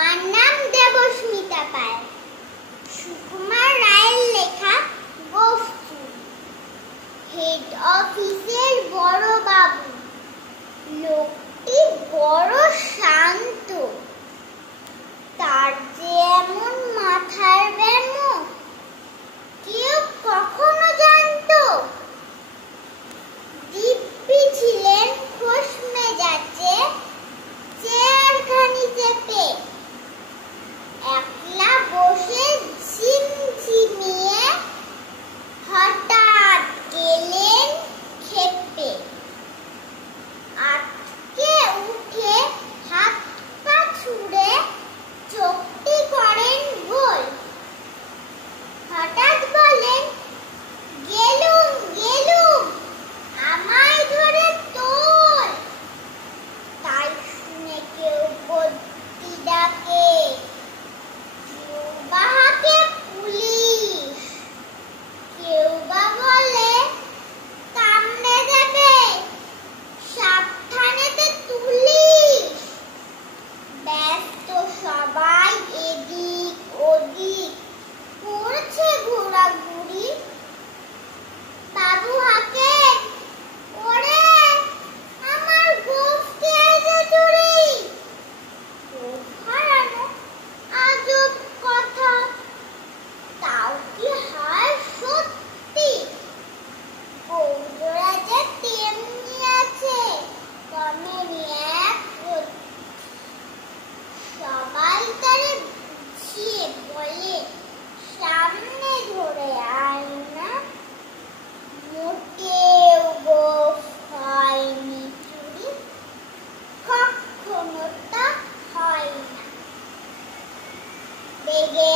আমার নাম দেবস্মিতা পাল। সুকুমার রায়ের লেখা গোফ চুরি। হেড অফিসের বড় বাবু, লোকটি বড় শান্ত। তার যে এমন মাথার ব্যামো কেউ কখনো জানতো? দিব্যি ছিলেন খোশ মেজাজে, চেয়ারখানি চেপে একলা বসে ঝিমঝিমিয়ে হঠাৎ গেলেন খেপে। আটকে উঠে হাত পা ছুড়ে চোখটি করেন গোল। হঠাৎ বলেন, গেলুম গেলুম, আমায় ধরে তোল। তাই শুনে কেউ বদ্যি ডাকে, কেউ বা হাঁকে পুলিশ, কেউ বা বলে কামড়ে দেবে, সাবধানেতে তুলিস। ব্যস্ত সবাই এদিক ওদিক করছে ঘোরাঘুরি। বাবু হাঁকে, ওরে আমার গোফ খেয়েছে চুরি। গোফ হারানো আজব কথা, তাও কি হয় সত্যি? কৌজোড়া যে তেমনি আছে, কমেনি এক রত্তি। সবাই তারে বুঝিয়ে বলে, সামনে ধরে আয় না, মোটেও গোফ হয়নি চুরি, কখনো তা হয় না। বেগে